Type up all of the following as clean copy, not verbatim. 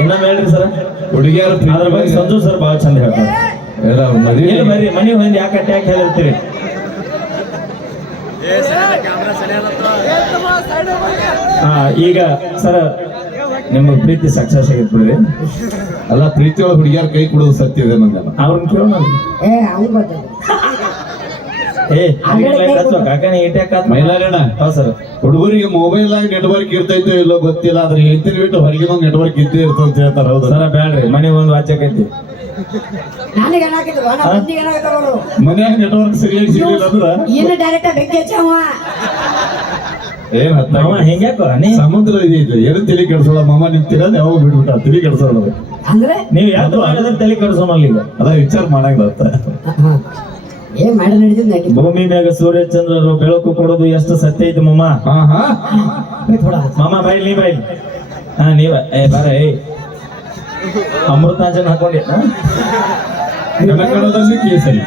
ಇನ್ನೊಮ್ಮೆ ಹೇಳ್ರಿ ಸರ್. ಹುಡುಗಿಯರು ಅದ್ರ ಬಗ್ಗೆ ಸಂಜು ಸರ್ ಬಹಳ ಚಂದ ಹೇಳ್ತಾರೆ. ಇಲ್ಲಿ ಬರ್ರಿ ಮನೆ ಬಂದು ಯಾಕೆ ಅಟ್ಯಾಕ್ ಹೇಳಿರ್ತೀರಿ. ಈಗ ಸರ್ ನಿಮ್ಮ ಪ್ರೀತಿ ಸಕ್ಸಸ್ ಆಗಿತ್ತು ಬಿಡ್ರಿ. ಅಲ್ಲ ಪ್ರೀತಿ ಒಳಗೆ ಹುಡುಗಿಯರ ಕೈ ಕೊಡೋದು ಸತ್ಯ ಇದೆ ನಂಗೆ. ಅವ್ರನ್ನ ಕೇಳೋಣ. ಮೈಲಾರಣ್ಣ ಸರ್ ಹುಡುಗರಿಗೆ ಮೊಬೈಲ್ ಆಗಿ ನೆಟ್ವರ್ಕ್ ಇರ್ತೈತೋ ಇಲ್ಲೋ ಗೊತ್ತಿಲ್ಲ, ಆದ್ರೆ ಹೇಳ್ತೀನಿ ಬಿಟ್ಟು ಹೊರಗೆ ಒಂದು ನೆಟ್ವರ್ಕ್ ಇದ್ದೇ ಇರ್ತದೆ ಅಂತ ಹೇಳ್ತಾರೆ. ಹೌದು ಸರ ಬ್ಯಾಡ್ರಿ, ಮನೆ ಒಂದು ವಾಚಕೈತಿ. ಮನ್ಯಾಗ ನೆಟ್ವರ್ಕ್ ಸರಿಯಾಗಿ ಸಿಗಲಿಲ್ಲ ಅಂದ್ರ ಹಿಂಗ್ಯಾಕೋ ಸಮುದ್ರ ಇದೆ ಏನು ತಲೆ ಕೆಡ್ಸೋಳ ಮಾಮ ನಿಂತಿರ ಯಾವಾಗ ಬಿಟ್ಬಿಟ್ಟ ತಲೆ ಕೆಡ್ಸೋಳ ಅಂದ್ರೆ ನೀವು ಯಾವ್ದು ತಲೆ ಕೆಡ್ಸೋಮಲ್ಲ. ಈಗ ಅದ ವಿಚಾರ ಮಾಡಂಗ ಭೂಮಿ ಮ್ಯಾಗ ಸೂರ್ಯ ಚಂದ್ರರು ಬೆಳಕು ಕೊಡೋದು ಎಷ್ಟು ಸತ್ಯ ಐತಿ ಮಮ್ಮ. ಮಾಮ ಬೈಲ್ ನೀ ಬೈಲ್. ನೀವ ಬರ ಅಮೃತಾಂಜನ್ ಹಾಕೊಂಡಿ ಕನ್ನಡದಲ್ಲಿ ಕೇಸರಿ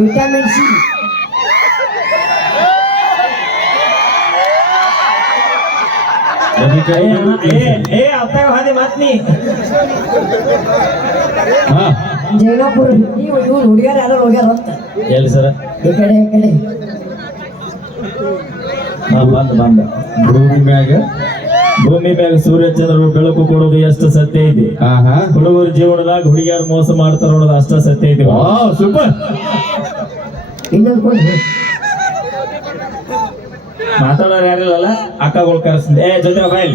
ವಿಟಮಿನ್ ಸಿ. ಮಾತ್ನಿ ಜೈನಾಪುರ ಇವ್ರು ಹುಡುಗ್ಯಾರ ಯಾರು ಹೋಗ್ಯಾರ ಅಂತ ಎಲ್ಲಿ ಸರ ಈ ಕಡೆ ಈ ಕಡೆ ಬಂದ ಭೂಮಿ ಮ್ಯಾಗ ಸೂರ್ಯ ಚಂದ್ರರು ಬೆಳಕು ಕೊಡೋದು ಎಷ್ಟು ಸತ್ಯ ಐತಿ. ಹುಡುಗರ ಜೀವನದಾಗ ಹುಡುಗಿಯರು ಮೋಸ ಮಾಡ್ತಾರ ಅನ್ನೋದು ಅಷ್ಟ ಸತ್ಯ ಐತಿ. ಸೂಪರ್. ಇನ್ನೊಂದು ಕೊಡ್ರಿ ಮಾತಾಡೋರು ಯಾರಿಲ್ಲಲ್ಲ ಅಕ್ಕಗಳು ಕರೆಸ್ತೀನಿ ಜೊತೆ ಮೊಬೈಲ್.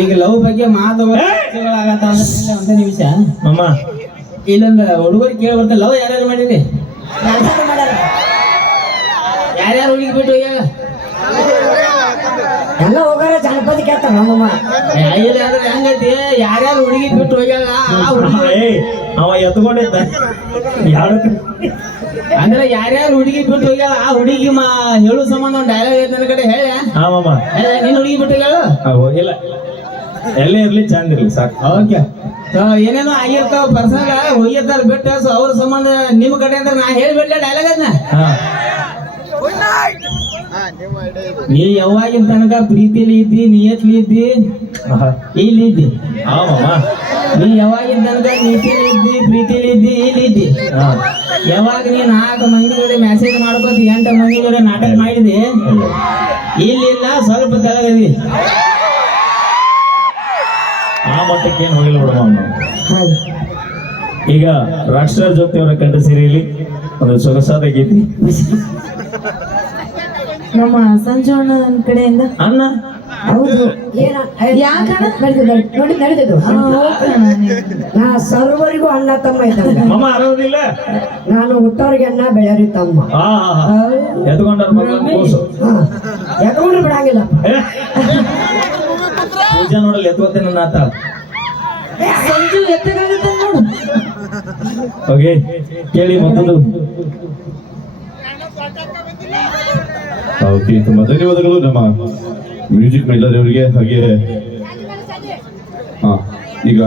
ಈಗ ಲವ್ ಬಗ್ಗೆ ಮಾತಾಗತ್ತ ಒಂದೇ ನಿಮಿಷ ಮಮ್ಮ. ಇಲ್ಲೊಂದು ಹುಡುಗರು ಕೇಳಿ ಬರ್ತಾರೆ, ಲವ್ ಯಾರ್ಯಾರು ಮಾಡಿರಿ? ಯಾರ್ಯಾರು ಹುಡುಗಿ ಬಿಟ್ಟು ಹೋಗ್ಯಾಗ ಎಲ್ಲ ಹೋಗಾರ ಜನಪದ ಕೇಳ್ತಾರ ನಮ್ಮಮ್ಮ. ಅಂದ್ರೆ ಹೆಂಗೈತಿ, ಯಾರ್ಯಾರು ಹುಡುಗಿ ಬಿಟ್ಟು ಹೋಗ್ಯಾಗ ಅವ ಎತ್ಕೊಂಡಿದ್ದ ಅಂದ್ರೆ ಯಾರ್ಯಾರು ಹುಡುಗಿ ಬಿಟ್ಟು ಹೋಗ್ಯಾಳ ಆ ಹುಡುಗಿ ಹೇಳು ಸಂಬಂಧ ಒಂದು ಡೈಲಾಗ್ ಐತೆ ನನ್ನ ಕಡೆ ಹೇಳ. ನೀನ್ ಹುಡುಗಿ ಬಿಟ್ಟು ಹೋಗ್ಯಾಳ ಹೋಗಿಲ್ಲ, ಎಲ್ಲೇ ಇರ್ಲಿ ಚಂದ ಇರ್ಲಿ ಸಾಕು. ಓಕೆ, ಏನೇನೋ ಆಗಿರ್ತಾವ ಪರ್ಸನಲ್ ಹೋಗಿರ್ತಾರ ಬಿಟ್ಟು, ಸೊ ಅವ್ರ ಸಂಬಂಧ ನಿಮ್ ಕಡೆ ಅಂದ್ರೆ ನಾ ಹೇಳ್ಬಿಡ್ಲ ಡೈಲಾಗ್ ಅದನ್ನ. ನೀ ಯಾವಾಗಿನ ತನಕ ಪ್ರೀತಿಲಿ ಇದ್ದಿ, ನಿಯತ್ಲಿ ಇದ್ದಿ, ಇಲ್ಲಿ ಇದ್ದಿ. ನೀ ಯಾವಾಗಿನ ತನಕ ನೀತಿಲಿ ಇದ್ದಿ, ಪ್ರೀತಿಲಿ ಇದ್ದಿ, ಇಲ್ಲಿ ಇದ್ದಿ. ಯಾವಾಗ ನೀ 4 ಮಂದಿ ಜೋಡಿ ಮೆಸೇಜ್ ಮಾಡ್ಕೋತ 8 ಮಂದಿ ಜೋಡಿ ನಾಟಕ ಮಾಡಿದಿ, ಇಲ್ಲಿಲ್ಲ ಸ್ವಲ್ಪ ತೆಳಗದಿ. ಆ ಮಟ್ಟಕ್ಕೆ ಏನು ಹೋಗಿಲ್ಲ ಬಿಡಮ್ಮ. ಈಗ ರಾಷ್ಟ್ರ ಜ್ಯೋತಿ ಅವರ ಕಂಡ ಸೀರೆಯಲ್ಲಿ ಒಂದು ಸೊಗಸಾದ ಗೀತೆ ನಮ್ಮ ಸಂಜು ಅಣ್ಣ ಕಡೆಯಿಂದ. ಅಣ್ಣ ಹೌದು. ನಡೆದಿದ್ದು ನಾ ಸರ್ವರಿಗೂ ಅಣ್ಣ ತಮ್ಮ ಇದ್ದಂಗ. ಮಮ್ಮ ಆರೋದಿಲ್ಲ. ನಾನು ಹುಟ್ಟೋರಿಗೆ ಅಣ್ಣ ಬೆಳೆಯರಿ ತಮ್ಮ. ಎತ್ಕೊಂಡ್ರ ಎತ್ಕೊಂಡ್ರೆ ಬಿಡಂಗಿಲ್ಲ. ಪೂಜಾ ನೋಡಲ್ಲ ಎತ್ಕೋತೇನೆ ನನ್ನ ಆತ. ಸಂಜು ಎತ್ತಗಾಗುತ್ತೆ ನೋಡು. ಓಕೆ, ಕೇಳಿ ಮತ್ತೊಂದು. ಓಕೆ, ತುಂಬಾ ಧನ್ಯವಾದಗಳು ನಮ್ಮ ಮ್ಯೂಸಿಕ್ ಮೈಲಾರಿ ಅವರಿಗೆ. ಹಾಗೆ ಈಗ